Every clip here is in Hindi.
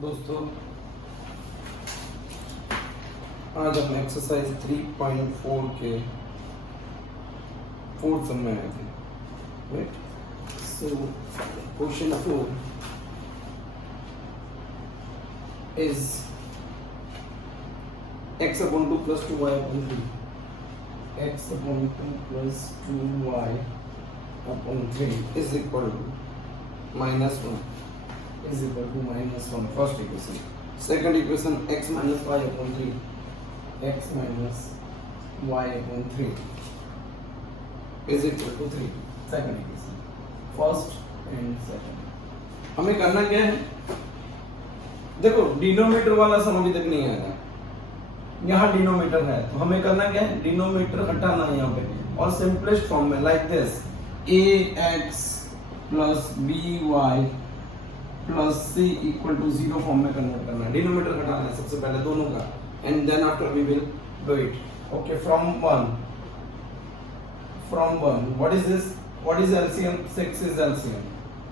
दोस्तों आज हम एक्सरसाइज 3.4 के फोर्थ सम में आए थे, right? So question 4 is x upon 2 plus 2y upon 3, x upon 2 plus 2y upon 3 is equal to minus 1 is equal to minus 1. First equation. Second equation, x minus y upon 3, x minus y upon 3 is equal to 3. Second equation. First and second. हमें करना क्या है? देखो डिनोमिनेटर वाला सम अभी तक नहीं आया, यहाँ डिनोमिनेटर है तो हमें करना क्या है? डिनोमिनेटर हटाना है यहाँ पे और सिंपलेस्ट फॉर्म में like this ax plus by plus c equal to 0 form में कन्वर्ट करना है। डिनोमिनेटर हटाना है सबसे पहले दोनों का, and then after we will do it. Okay, from 1 what is this? What is LCM? 6 is LCM,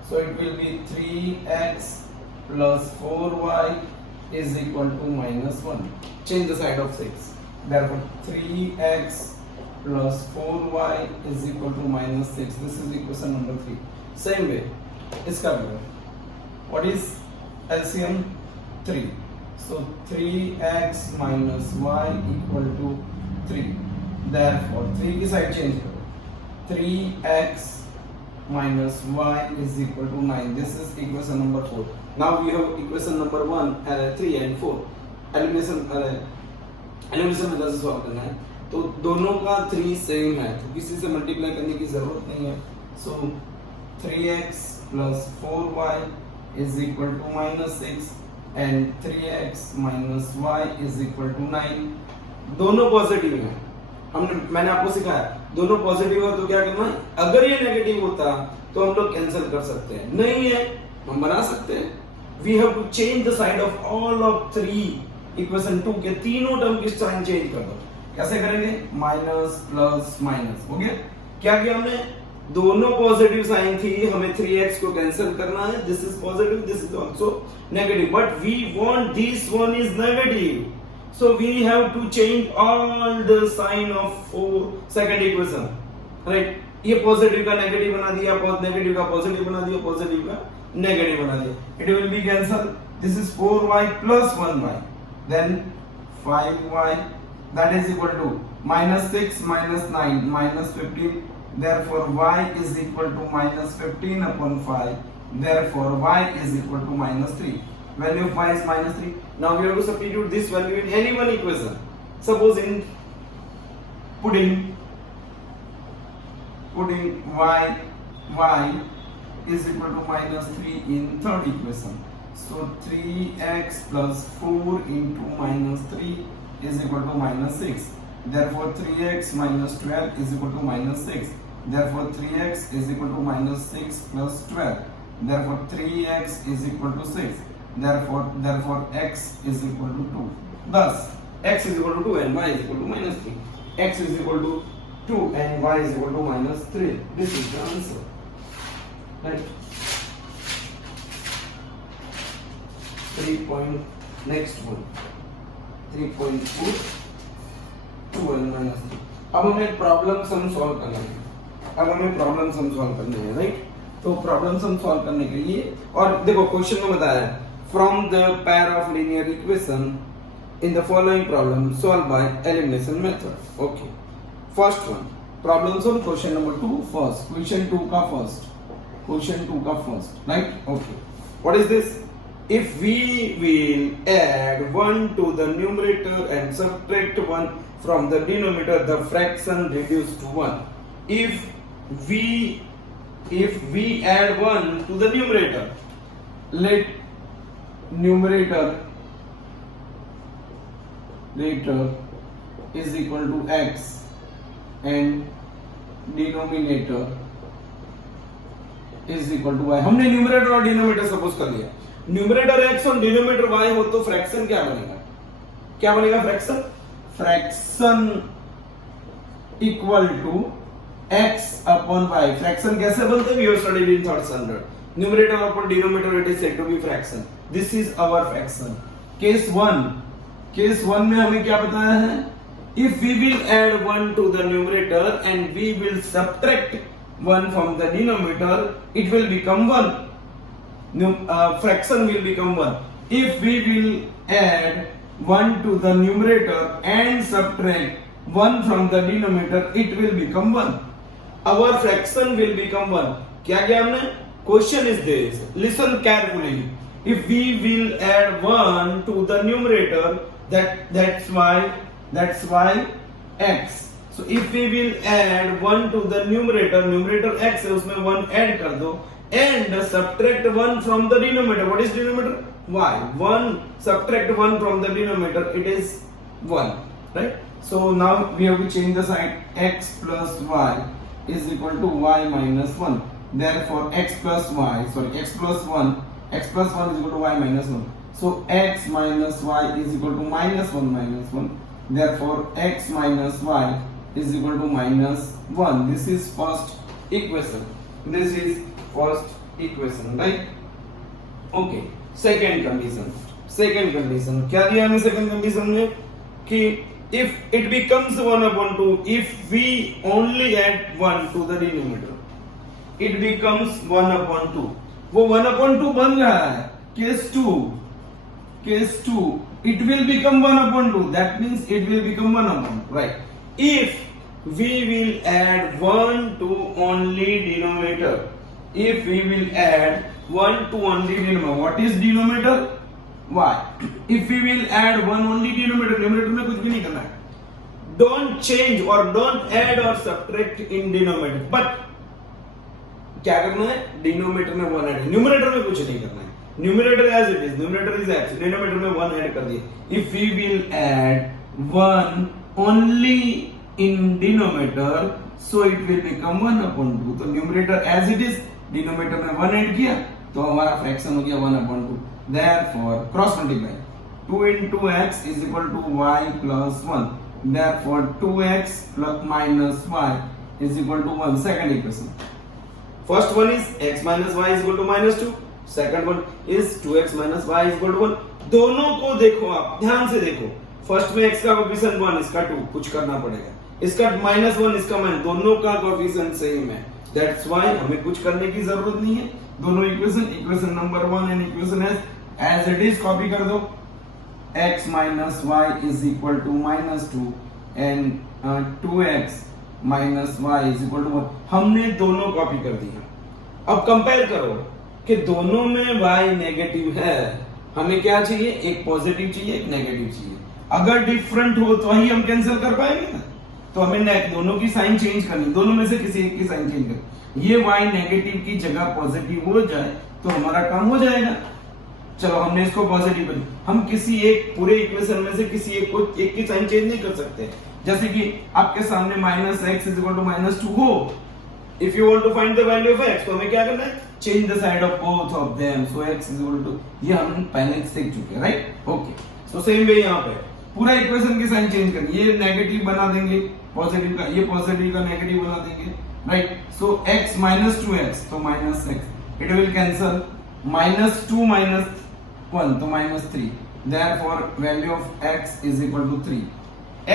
so it will be 3x plus 4y is equal to minus 1. Change the side of 6. Therefore 3x plus 4y is equal to minus 6. This is equation number 3. Same way इसका भी है। What is LCM? 3. So 3x minus y equal to 3. Therefore 3 की साइड चेंज करो, 3x minus y is equal to 9. This is equation number 4. Now we have equation number 1, 3 and 4. Elimination method से सॉल्व करना है, तो दोनों का 3 सेम है तो किसी से मल्टीप्लाई करने की जरूरत नहीं है। सो 3x plus 4y is equal to minus 6 and 3x minus y is equal to 9. दोनों पॉजिटिव हैं। मैंने आपको सिखाया दोनों पॉजिटिव हो तो क्या करना है? अगर ये नेगेटिव होता तो हम लोग कैंसिल कर सकते हैं, नहीं है हम बना सकते हैं। We have to change the side of all of 3 equation 2 के तीनों टर्म की साइन चेंज कर दो। कैसे करेंगे? माइनस प्लस माइनस हो गया। क्या किया हमने? दोनों पॉजिटिव साइन थी, हमें 3x को कैंसिल करना है। This is positive, this is also negative, but we want this one is negative, so we have to change all the sign of second equation, right? ये पॉजिटिव का नेगेटिव बना दिया, नेगेटिव का पॉजिटिव बना दिया, पॉजिटिव का नेगेटिव बना दिया। It will be cancel. This is 4y plus 1y, then 5y, that is equal to minus 6 minus 9 minus 15. Therefore y is equal to minus 15 upon 5. Therefore y is equal to minus 3. Value of y is minus 3. Now we have to substitute this value in any one equation. Suppose in putting y is equal to minus 3 in third equation. So 3x plus 4 into minus 3 is equal to minus 6. Therefore 3x minus 12 is equal to minus 6. Therefore 3x is equal to minus 6 plus 12. Therefore 3x is equal to 6. Therefore x is equal to 2. Thus x is equal to 2 and y is equal to minus 3. X is equal to 2 and y is equal to minus 3. This is the answer, right? 3.next one 3.4 2 and minus 3. अब हमें प्रॉब्लम सम सॉल्व करना है। राइट? तो प्रॉब्लम सम सॉल्व करने के लिए, और देखो क्वेश्चन में बताया from the pair of linear equation in the following problem solved by elimination method. Okay, first one, problem sum question number 2 first, question 2 का first, right? Okay, what is this? If we will add 1 to the numerator and subtract 1 from the denominator, the fraction reduced to 1. If we add 1 to the numerator, let numerator is equal to x and denominator is equal to y. हमने न्यूमरेटर और डिनोमिनेटर सपोज कर लिया। न्यूमरेटर x और डिनोमिनेटर y हो तो फ्रैक्शन क्या बनेगा? Fraction equal to x upon y. Fraction कैसे बनते हैं? We have studied in third standard. Numerator upon denominator, it is said to be fraction. This is our fraction. Case 1 में हमें क्या बताया है? If we will add 1 to the numerator and we will subtract 1 from the denominator, it will become 1. Fraction will become 1. If we will add 1 to the numerator and subtract 1 from the denominator, it will become 1. Our fraction will become 1. क्या किया हमने? Question is this. Listen carefully. If we will add 1 to the numerator, that's why x. So if we will add 1 to the numerator x है, उसमें 1 add कर दो. And subtract 1 from the denominator. What is denominator? Y. 1 subtract 1 from the denominator, it is 1, right? So now we have to change the sign. X plus y is equal to y minus 1. Therefore x plus 1 is equal to y minus 1. So x minus y is equal to minus 1. Therefore x minus y is equal to minus 1. This is first equation. Right? Okay. Second condition. क्या दिया हमें second condition में? कि if it becomes 1/2, if we only add 1 to the denominator, it becomes 1/2. वो 1/2 बन रहा है. Case 2, it will become 1/2. That means it will become 1/2. Right? If we will add 1 to only denominator. If we will add 1 to only denominator, what is denominator? Y. If we will add 1 only denominator, numerator में कुछ भी नहीं करना है. Don't change or don't add or subtract in denominator. But क्या करना है? Denominator में 1 add. Numerator में कुछ नहीं करना है. Numerator as it is. Numerator is x. Denominator में 1 add कर दिए. If we will add 1 only in denominator, so it will become 1/2. तो numerator as it is, denominator में 1 ऐड किया तो हमारा फ्रैक्शन हो गया 1/2. Therefore cross multiply 2 into x is equal to y plus 1. Therefore 2x plus minus y is equal to 1. Second equation. First one is x minus y is equal to minus 2. Second one is 2x minus y is equal to 1. दोनों को देखो, आप ध्यान से देखो. फर्स्ट में x का कोएफिशिएंट 1, इसका 2, कुछ करना पड़ेगा. इसका -1, इसका -, दोनों का कोएफिशिएंट सेम है. That's why हमें कुछ करने की जरूरत नहीं है. दोनों equation number 1 and equation as it is copy कर दो. x minus y is equal to -2 and 2x minus y is equal to 1. हमने दोनों कॉपी कर दिया. अब कंपेयर करो कि दोनों में y नेगेटिव है. हमें क्या चाहिए? एक पॉजिटिव चाहिए, एक नेगेटिव चाहिए. अगर डिफरेंट हो तो ही हम कैंसिल कर पाएंगे ना. तो हमें दोनों की साइन चेंज करनी, दोनों में से किसी एक की साइन चेंज करनी. ये y नेगेटिव की जगह पॉजिटिव हो जाए तो हमारा काम हो जाएगा. चलो हमने इसको पॉजिटिव कर, हम किसी एक पूरे इक्वेशन में से किसी एक की साइन चेंज नहीं कर सकते. जैसे कि आपके सामने -x is equal to -2 हो. If you want to find the value of x, तो हमें क्या करना है? Change the side of both of them. So x is equal to, ये हम पहले सीख चुके हैं, right? Okay. So same way यहाँ पे पूरा इक्वेशन की साइन चेंज करनी. ये नेगेटिव बना देंगे पॉजिटिव का, ये पॉजिटिव का नेगेटिव बना देंगे, राइट? सो x minus 2x, तो -x, it will cancel. -2 minus 1 तो -3. Therefore value of x is equal to 3.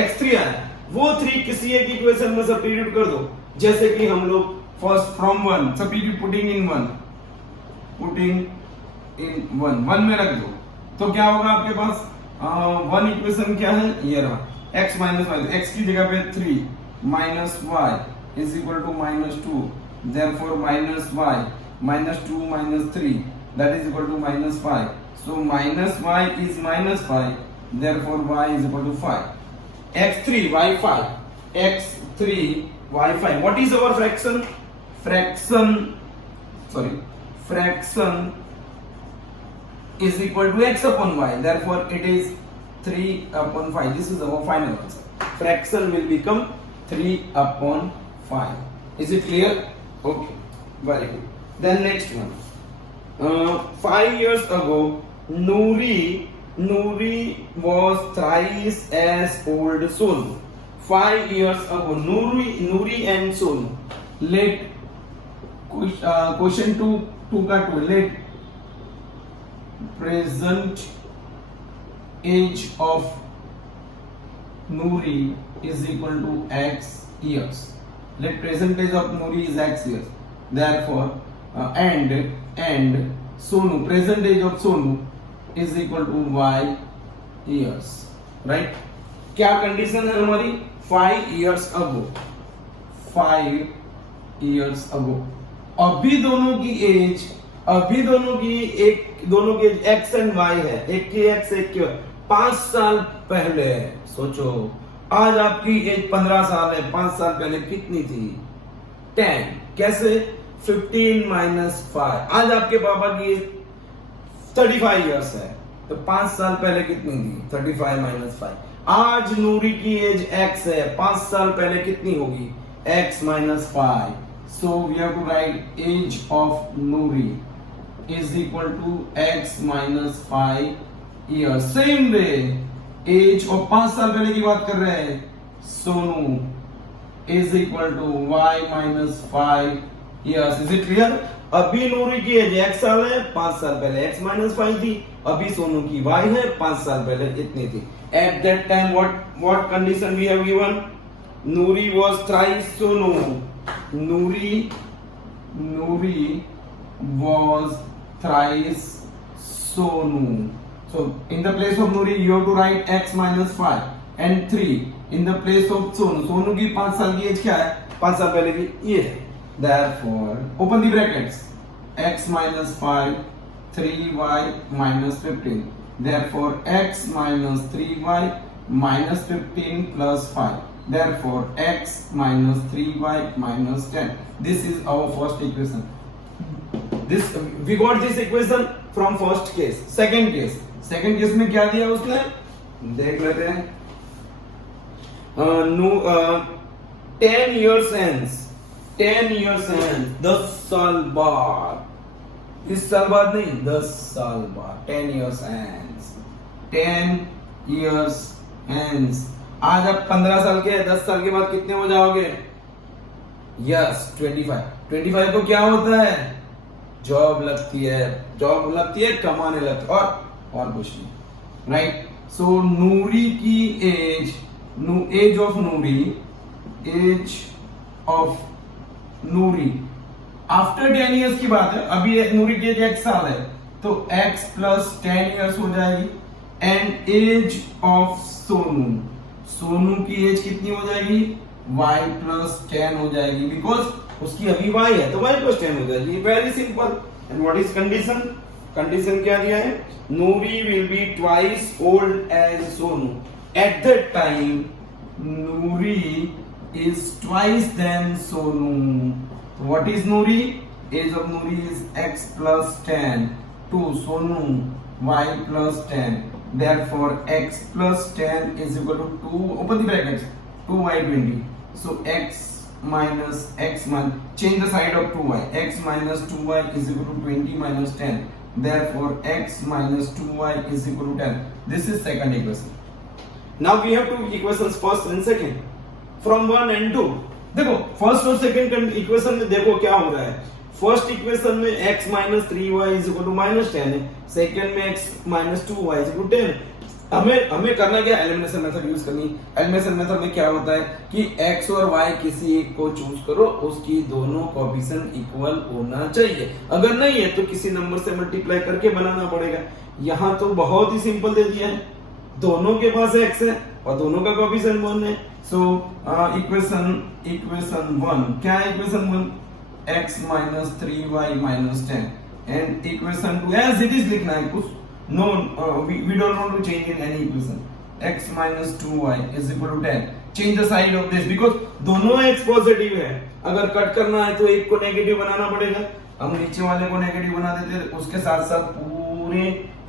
x 3 आया, वो 3 किसी एक इक्वेशन में सब्स्टिट्यूट कर दो. जैसे कि हम लोग first from 1 substitute putting in 1 में रख दो. तो क्या होगा आपके पास? 1 इक्वेशन क्या है? ये रहा x minus y. x की जगह पे 3 minus y is equal to -2. Therefore minus y -2 minus 3 that is equal to -5. So minus y is -5. Therefore y is equal to 5. x3 y5. x3 y5. What is our fraction? Fraction is equal to x upon y. Therefore it is 3/5. This is our final answer. Fraction will become 3/5. Is it clear? Okay, very good. Then next one. 5 years ago, Noori was thrice as old Sonu. 5 years ago, Noori and Sonu. Let question 2 का 2. Let present age of Noori is equal to x years. Let present age of Noori is x years. Therefore, and Sonu, present age of Sonu is equal to y years. Right? क्या कंडीशन है हमारी? 5 years ago. 5 years ago. अभी दोनों की एज x एंड y है, एक की x एक की y, 5 साल पहले है। सोचो आज आपकी एज 15 साल है, 5 साल पहले कितनी थी? 10। कैसे? 15 माइनस 5। आज आपके पापा की एज 35 इयर्स है, तो 5 साल पहले कितनी थी? 35 माइनस 5। आज नूरी की एज x है, 5 साल पहले कितनी होगी? x minus 5। So we have to write age of Noori is equal to x minus 5 years. Same way, age of 5 साल पहले की बात कर रहे हैं, Sonu is equal to y minus 5 years. Is it clear? अभी नूरी की एज x साल है, 5 साल पहले x minus 5 थी, अभी सोनू की y है, 5 साल पहले इतनी थी. At that time what condition we have given? Noori was thrice Sonu. Noori was thrice Sonu. So in the place of Noori you have to write x minus 5 and 3 in the place of Sonu. Sonu की 5 साल की एज क्या है? 5 साल पहले की ये है. Therefore open the brackets, x minus 5 3y minus 15. Therefore x minus 3y minus 15 plus 5. Therefore x minus 3y minus 10. This is our first equation. This we got this equation from first case. Second case में क्या दिया उसने? देख लेते हैं. 10 years hence 10 साल बाद, इस साल बाद नहीं, 10 साल बाद, 10 years hence. आज आप 15 साल के, 10 साल के बाद कितने हो जाओगे? यस 25 को क्या होता है? जॉब लगती है, कमाने लगती है, और कुछ नहीं. राइट? सो नूरी की age of Noori after 10 years की बात है. अभी नूरी की एज x साल है, तो x प्लस 10 इयर्स हो जाएगी. एंड एज ऑफ सोनू की एज कितनी हो जाएगी? y प्लस 10 हो जाएगी, बिकॉज उसकी अभी y है, तो y प्लस 10 हो जाएगी. Very simple. And what is condition क्या दिया है? Noori will be twice old as Sonu. At that time Noori is twice than Sonu. What is Noori? Age of Noori is x plus 10 to Sonu y plus 10. Therefore x plus 10 is equal to 2, open the brackets, 2y20. So change the side of 2y. X minus 2y is equal to 20 minus 10. Therefore x minus 2y is equal to 10. This is second equation. Now we have two equations, first and second, from 1 and 2. देखो फर्स्ट और सेकंड इक्वेशन में देखो क्या हो रहा है. फर्स्ट इक्वेशन में x minus 3y is equal to minus 10 है, सेकंड में x minus 2y is equal to 10. हमें करना क्या? एलिमिनेशन मेथड यूज करनी. एलिमिनेशन मेथड में क्या होता है कि x और y किसी एक को चूज करो, उसकी दोनों कोएफिशिएंट इक्वल होना चाहिए. अगर नहीं है तो किसी नंबर से मल्टीप्लाई करके बनाना पड़ेगा. यहाँ तो बहुत ही सिंपल दे दिया है, दोनों के पास x है और दोनों का कोएफिशिएंट 1 है. सो इक्वेशन 1 क्या है? Equation 1 x minus 3y minus 10 and equation 2 as it is लिखना है कुछ. No, we don't want to change in any equation. X minus 2y is equal to 10. Change the side of this because दोनों x पॉजिटिव है. अगर कट करना है तो एक को नेगेटिव बनाना पड़ेगा. हम नीचे वाले को नेगेटिव बना देते हैं, उसके साथ साथ पूरे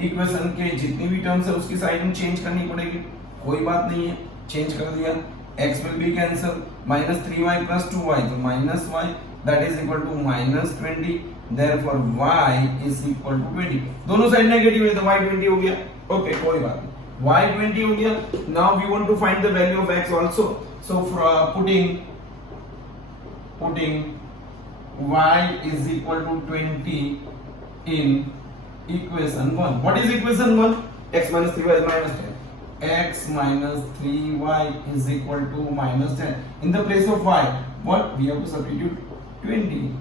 इक्वेशन के जितनी भी टर्म्स है उसकी साइड में चेंज करनी पड़ेगी. कोई बात नहीं है, चेंज कर दिया. x will be cancel, minus 3y plus 2y तो minus y that is equal to minus 20. Therefore y is equal to 20. दोनों साइड नेगेटिव है तो y 20 हो गया. ओके कोई बात नहीं, y 20 हो गया. Now we want to find the value of x also. So putting y is equal to 20 in equation 1. What is equation 1? X minus 3y is minus 10. X minus 3y is equal to minus 10. In the place of y, what? We have to substitute 20.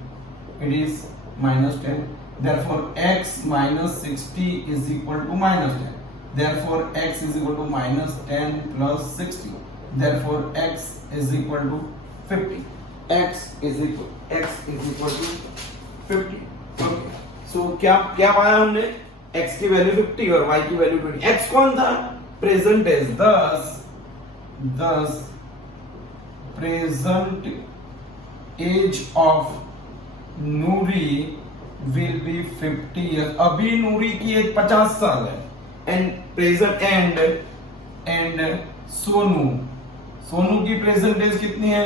It is minus 10. Therefore, x minus 60 is equal to minus 10. Therefore, x is equal to minus 10 plus 60. Therefore, x is equal to 50. X is equal to 50. Okay. So क्या पाया हमने? x की वैल्यू 50 और y की वैल्यू 20. x कौन था? Present is thus present age of Nuri will be 50 years. अभी नूरी की एज 50 साल है. And present and सोनू की प्रेजेंट एज कितनी है?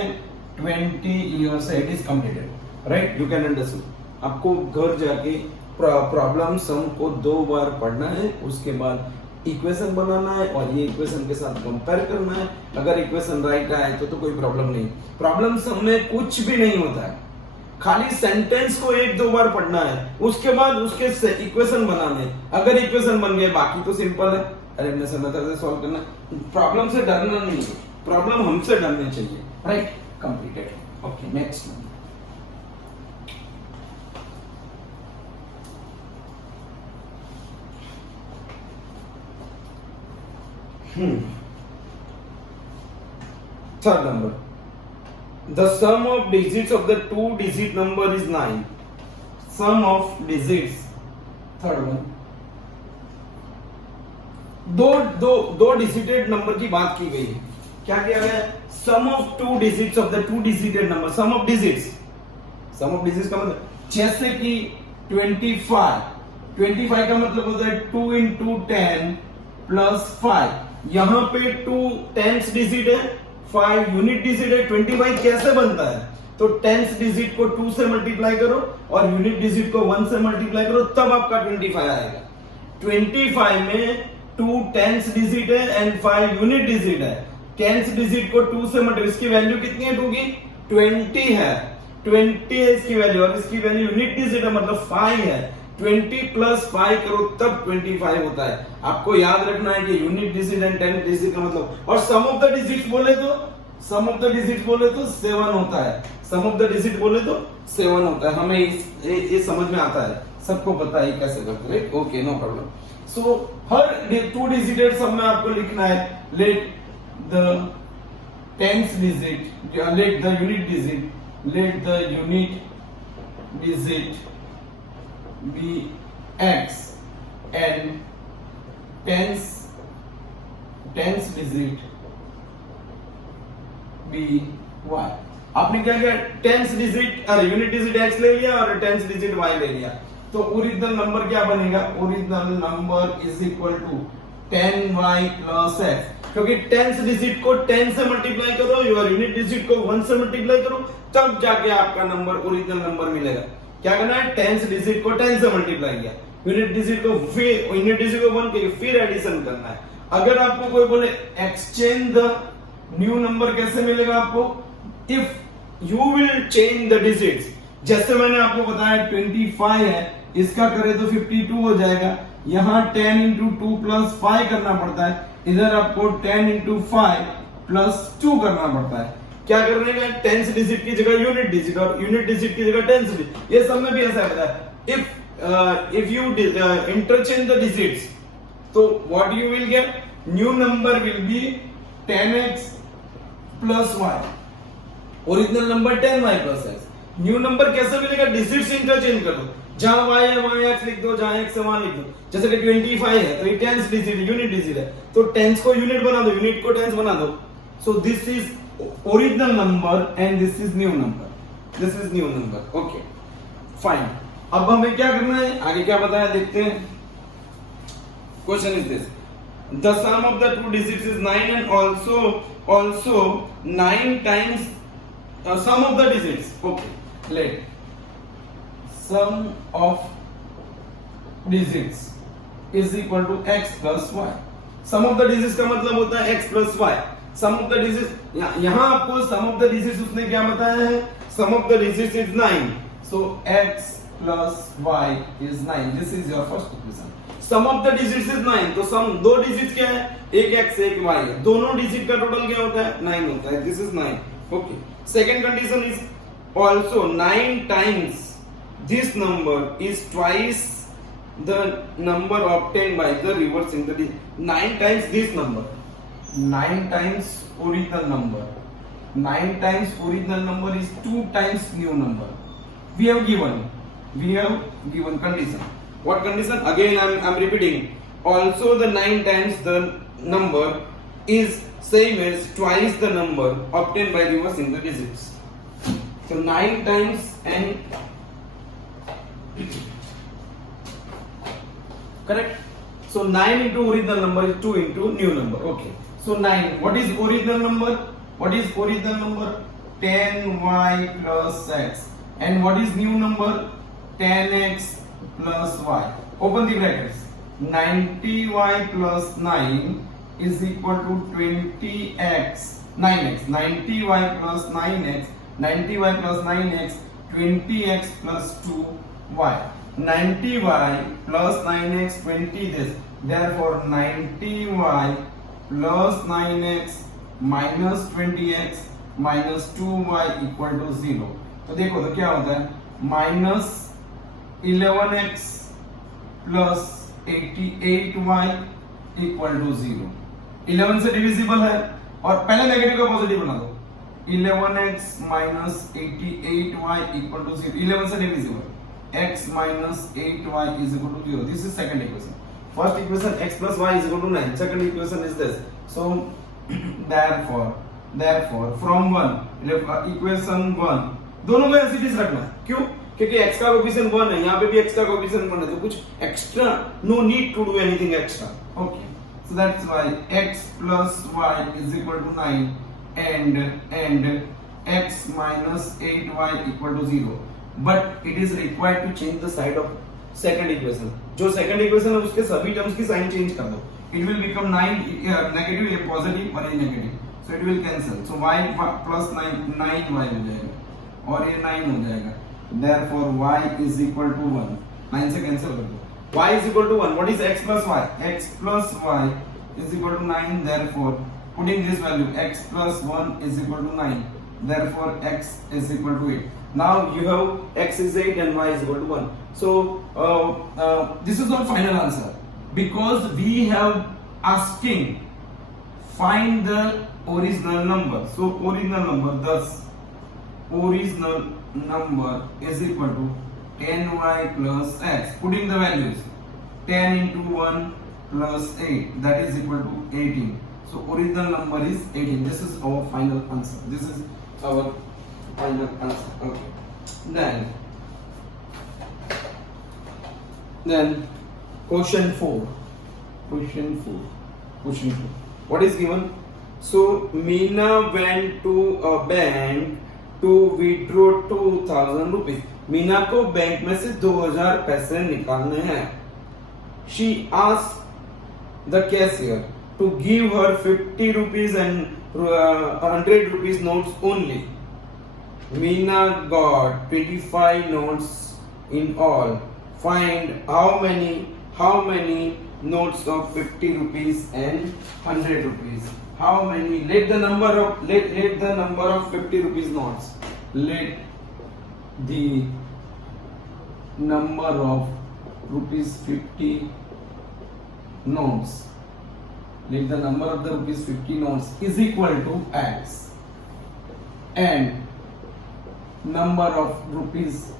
20 years. It is completed. Right? You can understand. आपको घर जाके प्रॉब्लम सम को 2 बार पढ़ना है, उसके बाद इक्वेशन बनाना है और ये इक्वेशन के साथ कंपेयर करना है. अगर इक्वेशन राइट आए तो कोई प्रॉब्लम नहीं. प्रॉब्लम सम में कुछ भी नहीं होता है, खाली सेंटेंस को 1-2 बार पढ़ना है, उसके बाद उसके इक्वेशन बनाने. अगर इक्वेशन बन गए बाकी तो सिंपल है. अरेगनेशन मेथड से सॉल्व करना. प्रॉब्लम से डरना नहीं है, प्रॉब्लम हमसे डरने चाहिए. Right? Completed. Okay, next. Third number. The sum of digits of the 2-digit number is 9. Sum of digits. Third one. दो डिजिटेड नंबर की बात की गई है. क्या किया गया? Sum of 2 digits of the 2-digit number. Sum of digits. Sum of digits का मतलब जैसे कि 25 का मतलब होता है 2 into 10 plus 5. यहां पे 2 टेंस डिजिट है, 5 यूनिट डिजिट है. 25 कैसे बनता है? तो टेंस डिजिट को 2 से मल्टीप्लाई करो और यूनिट डिजिट को 1 से मल्टीप्लाई करो, तब आपका 25 आएगा. 25 में 2 टेंस डिजिट है एंड 5 यूनिट डिजिट है. टेंस डिजिट को 2 से मल्टीप्लाई, इसकी वैल्यू कितनी है 2 की? 20 है. 20 है इसकी वैल्यू और इसकी वैल्यू यूनिट डिजिट है मतलब 5 है. 20 प्लस 5 करो तब 25 होता है. आपको याद रखना है कि unit digit and tens digit का मतलब. और सम ऑफ द डिजिट्स बोले तो 7 होता है. सम ऑफ द डिजिट बोले तो 7 होता है. हमें ये समझ में आता है, सबको पता है कैसे करते हैं. Okay, no problem. सो हर 2 डिजिटेड सम में आपको लिखना है let the tens digit, let the unit digit be x and tens digit be y. आपने क्या किया? टेंस डिजिट और यूनिट डिजिट x ले लिया और टेंस डिजिट y ले लिया. तो ओरिजिनल नंबर क्या बनेगा? Original number is equal to 10y plus x. क्योंकि टेंस डिजिट को 10 से मल्टीप्लाई करो और यूनिट डिजिट को 1 से मल्टीप्लाई करो, तब जाके आपका नंबर ओरिजिनल नंबर मिलेगा. क्या करना है? टेंस डिजिट को 10 से मल्टीप्लाई किया, यूनिट डिजिट को 1 के फिर एडिशन करना है. अगर आपको कोई बोले एक्सचेंज द न्यू नंबर, कैसे मिलेगा आपको? If you will change the digits. जैसे मैंने आपको बताया 25 है, इसका करें तो 52 हो जाएगा. यहां 10 into 2 plus 5 करना पड़ता है, इधर आपको 10 into 5 plus 2 करना पड़ता है. क्या करने का? टेंस डिजिट की जगह यूनिट डिजिट और यूनिट डिजिट की जगह टेंस डिजिट. ये सब में भी ऐसा है. If you interchange the digits, तो what you will get? New number will be 10x plus y. Original number 10y plus x. New number कैसे मिलेगा? डिजिट्स इंटरचेंज कर दो. जहां y है वहां x लिख दो, जहां x है वहां लिख दो. जैसे कि 25 है तो ये टेंस डिजिट यूनिट डिजिट है, तो टेंस को यूनिट बना दो, यूनिट को टेंस बना दो. सो this is original number and this is new number. This is new number. Okay, fine. अब हमें क्या करना है? आगे क्या बताया देखते हैं. Question is this: the sum of the 2 digits is 9 and also 9 times sum of the digits. Okay, let sum of digits is equal to x plus y. Sum of the digits का मतलब होता है x plus y. Sum of the digits, यहां आपको सम ऑफ द डिजिट्स उसने क्या बताया है? Sum of the digits is 9. So x plus y is 9. This is your first equation. Sum of the digits is 9. तो sum दो digits क्या है, एक x एक y है, दोनों digit का total क्या होता है, 9 होता है. This is 9. Okay. Second condition is also 9 times this number is twice the number obtained by the reversing the digit. 9 times this number. 9 times original number. 9 times original number is 2 times new number. We have given condition. What condition? Again I'm repeating. Also the 9 times the number is same as twice the number obtained by reversing the digits. So 9 times and correct. So 9 into original number is 2 into new number. Okay. So 9. What is original number? What is original number? 10y plus x. And what is new number? 10x plus y. Open the brackets. 90y plus 9 is equal to 20x 9x. 90y plus 9x. 90y plus 9x. 20x plus 2y. 90y plus 9x 20 this. Therefore 90y plus 9x minus 20x minus 2y equal to 0. तो देखो तो क्या होता है, minus 11x plus 88y equal to 0. 11 से डिविजिबल है और पहले नेगेटिव का पॉजिटिव बना दो. 11x minus 88y equal to 0. 11 से divisible, x minus 8y is equal to 0. This is second equation. First equation x plus y is equal to 9. Second equation is this. So therefore from 1 equation 1 दोनों को ऐसे चीज रखना है. क्यों? क्योंकि x का कोएफिशिएंट 1 है, यहाँ पे भी x का कोएफिशिएंट 1 है, तो कुछ extra, no need to do anything extra. Okay, so that's why x plus y is equal to 9 and x minus 8y equal to 0. But it is required to change the side of second equation. जो second equation है उसके सभी टर्म्स की साइन चेंज कर दो. It will become 9 negative, ये पॉजिटिव और ये negative, so it will cancel. So y plus 9y हो जाएगा और ये 9 हो जाएगा. Therefore y is equal to 1. 9 से कैंसिल कर दो. y is equal to 1. What is x plus y? x plus y is equal to 9. Therefore putting this value, x plus 1 is equal to 9. Therefore x is equal to 8. Now you have x is 8 and y is equal to 1. So this is not final answer because we have asking find the original number. So original number, thus original number is equal to 10y plus x. Putting the values, 10 into 1 plus 8, that is equal to 18. So original number is 18. This is our final answer. This is our final answer. Okay. Then question 4. What is given? So Meena went to a bank to withdraw 2000 rupees. Meena को बैंक में से 2000 पैसे निकालने हैं. She asked the cashier to give her 50 rupees and 100 rupees notes only. Meena got 25 notes in all. Find how many notes of 50 rupees and 100 rupees. How many? Let the number of 50 rupees notes. Let the number of rupees 50 notes. Let the number of the rupees 50 notes is equal to x and number of rupees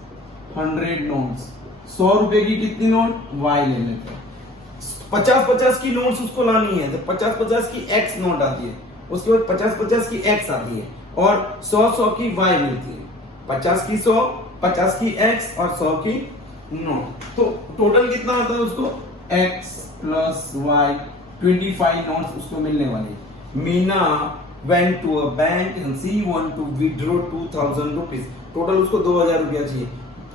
100 notes. 100 रुपए की कितनी नोट? y ले लेते हैं. 50-50 की नोट्स उसको लानी है तो 50-50 की x नोट आती है, उसके बाद 50-50 की x आती है और 100-100 की y मिलती है. 50 की 100, 50 की x और 100 की नोट. तो टोटल कितना आता है उसको? x plus y, 25 नोट्स उसको मिलने वाली. Meena went to a bank and she want to withdraw 2000 rupees. Total उसको 2000 रुपया चाहिए.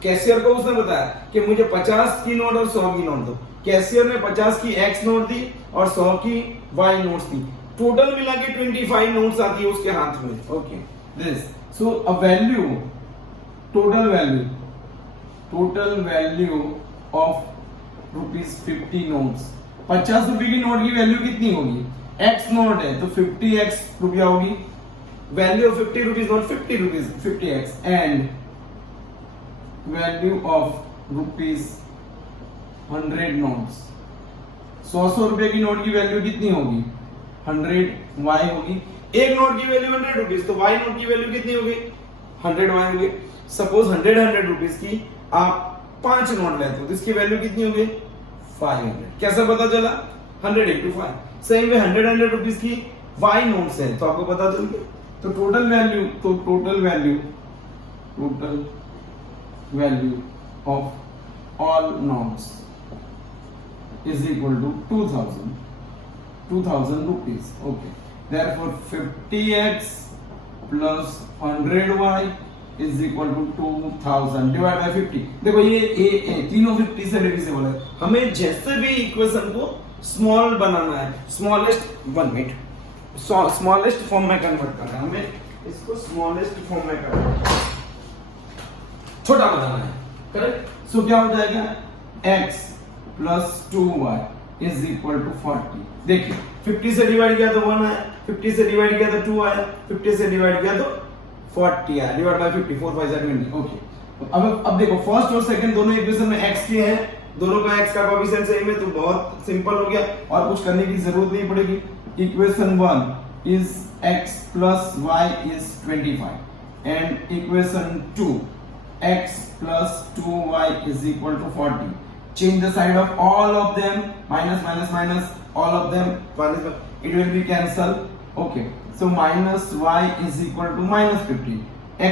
कैशियर को उसने बताया कि मुझे 50 की नोट और 100 की नोट दो. कैशियर ने 50 की x नोट दी और 100 की y नोट्स दी. टोटल मिला के 25 नोट्स आती है उसके हाथ में. Okay, this. So a value, total value total value of ₹50 notes. 50 रुपए की नोट की वैल्यू कितनी होगी? x नोट है तो 50x रुपया होगी। Value of 50 rupees note 50 rupees 50x and value of ₹100 notes. 100 रुपए की नोट की वैल्यू कितनी होगी? 100y होगी। एक नोट की वैल्यू 100 रुपीज तो y नोट की वैल्यू कितनी होगी? 100y होगी। सपोज 100 रुपीज की आप 5 नोट लेते हो तो इसकी वैल्यू कितनी होगी? 500। कैसा पता चला? 100 into 5। सही में 100 रुपीज की y नोट्स है तो आपको पता चल गया। तो total value of all notes is equal to 2000 rupees. Okay, therefore 50x plus 100y is equal to 2000 divided by 50। देखो ये तीनों 50 से डिविजिबल है। हमें जैसे भी इक्वेशन को स्मॉल बनाना है, स्मॉलेस्ट फॉर्म में कन्वर्ट करना है, हमें इसको स्मॉलेस्ट फॉर्म में करना है, छोटा बनाना है, करेक्ट। सो क्या हो जाएगा? x plus 2y is equal to 40। देखिए 50 से डिवाइड किया तो 1 आया, 50 से डिवाइड किया तो 2 आया, 50 से डिवाइड किया तो 40 आया, डिवाइड बाय 50, 4 5 20। ओके, अब देखो फर्स्ट और सेकंड दोनों इक्वेशन में x के हैं, दोनों का x का कोएफिशिएंट सेम है तो बहुत सिंपल हो गया और कुछ करने की जरूरत नहीं पड़ेगी। Equation 1 is x plus y is 25 and equation 2 x plus 2y is equal to 40। Change the side of all of them, minus, all of them, it will be cancelled. Okay, so minus y is equal to minus 50, y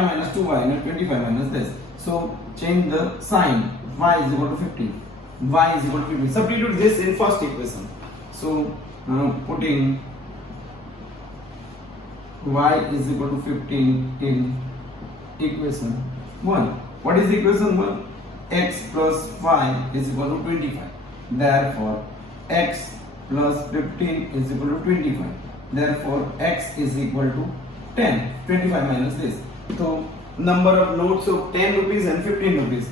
minus 2y and 25 minus this. So change the sign, y is equal to 50, y is equal to 50. Substitute this in first equation. So putting y is equal to 15 in equation 1. What is equation 1? x plus 5 is equal to 25. Therefore, x plus 15 is equal to 25. Therefore, x is equal to 10. 25 minus this. So, number of notes of 10 rupees and 15 rupees.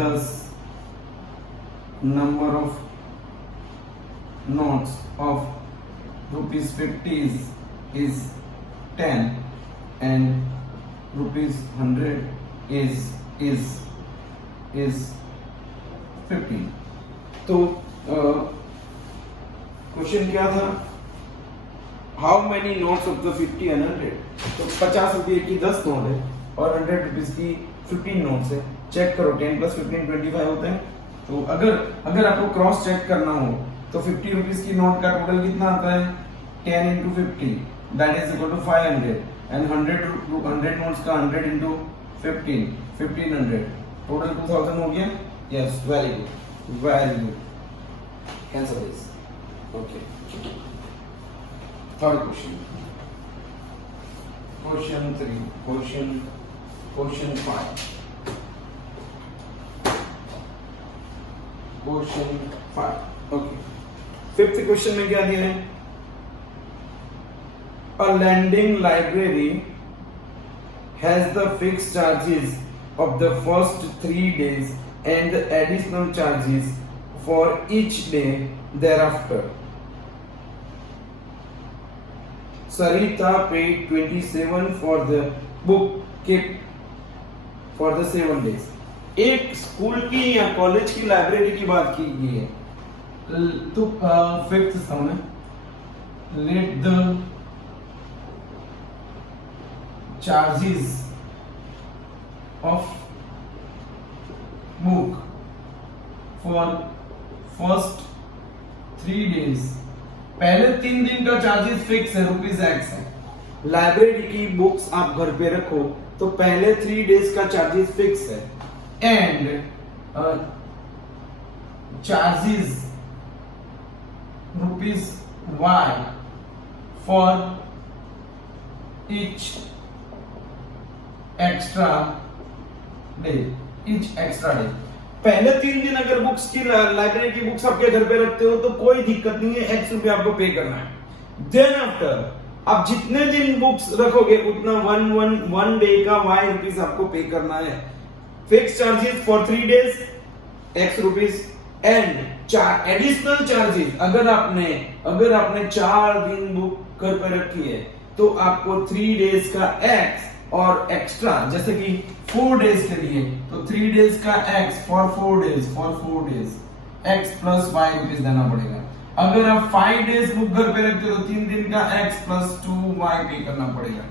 Thus, number of notes of rupees 50 is 10 and rupees 100 is 15। तो क्वेश्चन क्या था? How many notes of the 50 and 100? तो 50 रुपए की 10 नोट है और 100 रुपीज की 15 नोट्स है। चेक करो 10 प्लस 15 25 होते हैं। तो अगर आपको क्रॉस चेक करना हो तो 50 रुपीज की नोट का टोटल कितना आता है? 10 into 50 that is equal to 500 and 100 notes का 100 into 15 1500 टोटल 2000 हो गया। Yes, very good. Cancel this. Okay. Third question. Question 3. Question 5. Question 5. Okay. Fifth question में क्या दिया है? A lending library has the fixed charges of the first 3 days and the additional charges for each day thereafter. Sarita paid 27 for the book kept for the 7 days. एक स्कूल की या कॉलेज की लाइब्रेरी की बात की गई है। तो फिफ्थ सम है, let the charges of book for first 3 days। पहले 3 दिन का चार्जेस फिक्स है, ₹x है। लाइब्रेरी की बुक्स आप घर पे रखो तो पहले 3 डेज का चार्जेस फिक्स है and charges ₹y for each extra day। पहले 3 दिन अगर बुक्स की लाइब्रेरी की बुक्स आपके घर पे रखते हो तो कोई दिक्कत नहीं है, x रुपया आपको पे करना है। देन आफ्टर आप जितने दिन बुक्स रखोगे उतना वन डे का y रुपीस आपको पे करना है। fixed charges for 3 days x rupees and additional charges अगर आपने 4 दिन बुक कर रखी है तो आपको 3 डेज का x और एक्स्ट्रा जैसे कि 4 डेज के लिए तो 3 डेज का x for 4 days x plus y rupees देना पड़ेगा। अगर आप 5 डेज बुक घर पे रखते हो तो 3 दिन का x प्लस 2y पे करना पड़ेगा।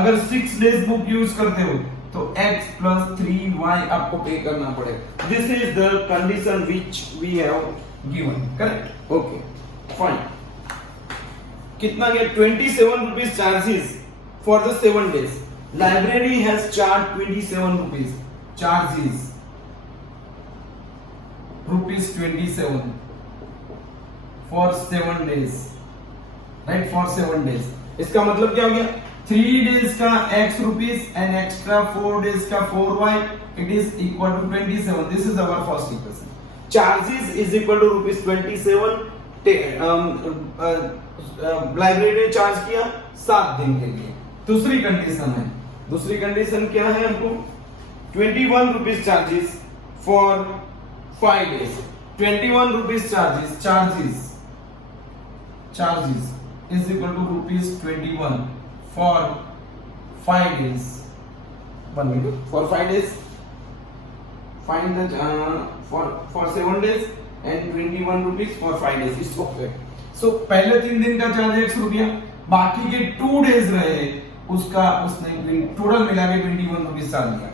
अगर 6 डेज बुक यूज करते हो तो x प्लस 3y आपको पे करना पड़ेगा। This is the condition which we have given, correct? Okay fine. कितना गया? 27 rupees charges for the 7 days. Library has charge 27 rupees charges, rupees 27 for 7 days, right? For 7 days. इसका मतलब क्या हो गया? 3 डेज का x rupees and extra 4 days का 4y, it is equal to 27। This is our first equation. Charges is equal to rupees 27। Library ने चार्ज किया 7 दिन के लिए। दूसरी कंडीशन क्या है? हमको 21 rupees charges for 5 days. 21 rupees charges is equal to rupees 21 for 5 days. 1 minute. For 5 days, find the for 7 days and 21 rupees for 5 days. It's okay. So पहले 3 दिन का चार्ज x रुपया, बाकी के 2 डेज रहे उसने टोटल मिला के 21 रुपीस चार्ज दिया।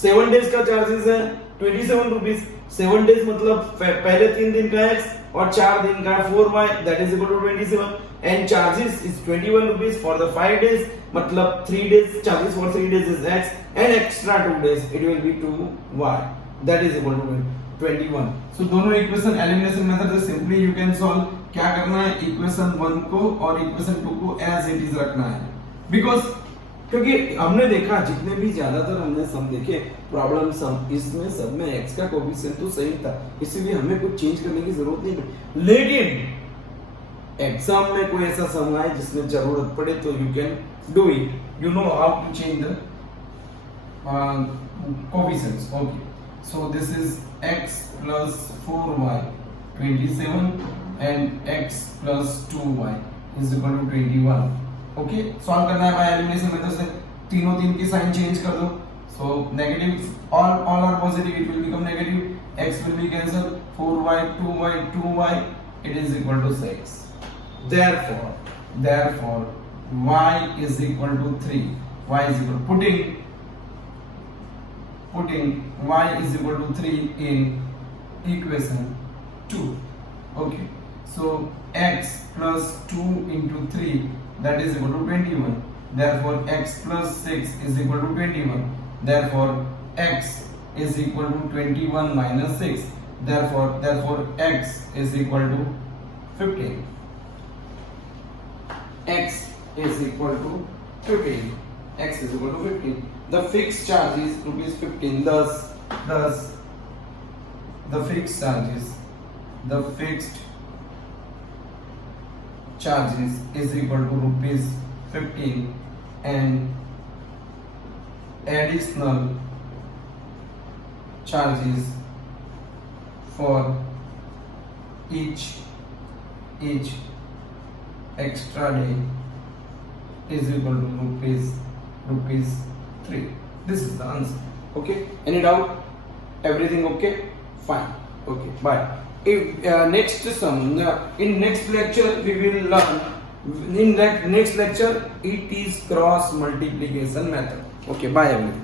7 डेज का चार्जेस है 27 रुपीस। 7 डेज मतलब पहले 3 दिन का x और 4 दिन का 4y, that is equal to 27, and charges is 21 rupees for the 5 days, मतलब 3 days charges for 3 days is x and extra 2 days it will be 2y, that is equal to 21. So दोनों इक्वेशन एलिमिनेशन मेथड से सिंपली यू कैन सॉल्व। क्या करना है? इक्वेशन 1 को और इक्वेशन 2 को एज इट इज रखना है, बिकॉज क्योंकि हमने देखा जितने भी ज्यादातर हमने सम देखे प्रॉब्लम सम, इसमें सब में x का कोएफिशिएंट तो सही था, इसीलिए हमें कुछ चेंज करने की जरूरत नहीं है। लेकिन एग्जाम में कोई ऐसा सम आए जिसमें जरूरत पड़े तो you can do it, you know how to change the coefficients. Okay, so this is x plus 4y 27 and x plus 2y is equal to 21। Okay, solve करना है बाय एलिमिनेशन मेथड से। तीनों की साइन चेंज कर दो। So negative all are positive, it will become negative, x will be cancelled, 4y 2y it is equal to 6। therefore y is equal to 3। y is equal putting y is equal to 3 in equation 2। okay, so x plus 2 into 3, that is equal to 21। therefore x plus 6 is equal to 21। therefore x is equal to 21 minus 6। therefore x is equal to 15। x is equal to 15। x is equal to 15। the fixed charge is rupees 15। thus the fixed charges is equal to rupees 15 and additional charges for each extra day is equal to rupees 3। this is the answer। okay, any doubt? everything okay? fine, okay, bye। If next sum in next lecture we will learn, in next lecture it is cross multiplication method। okay, bye everyone।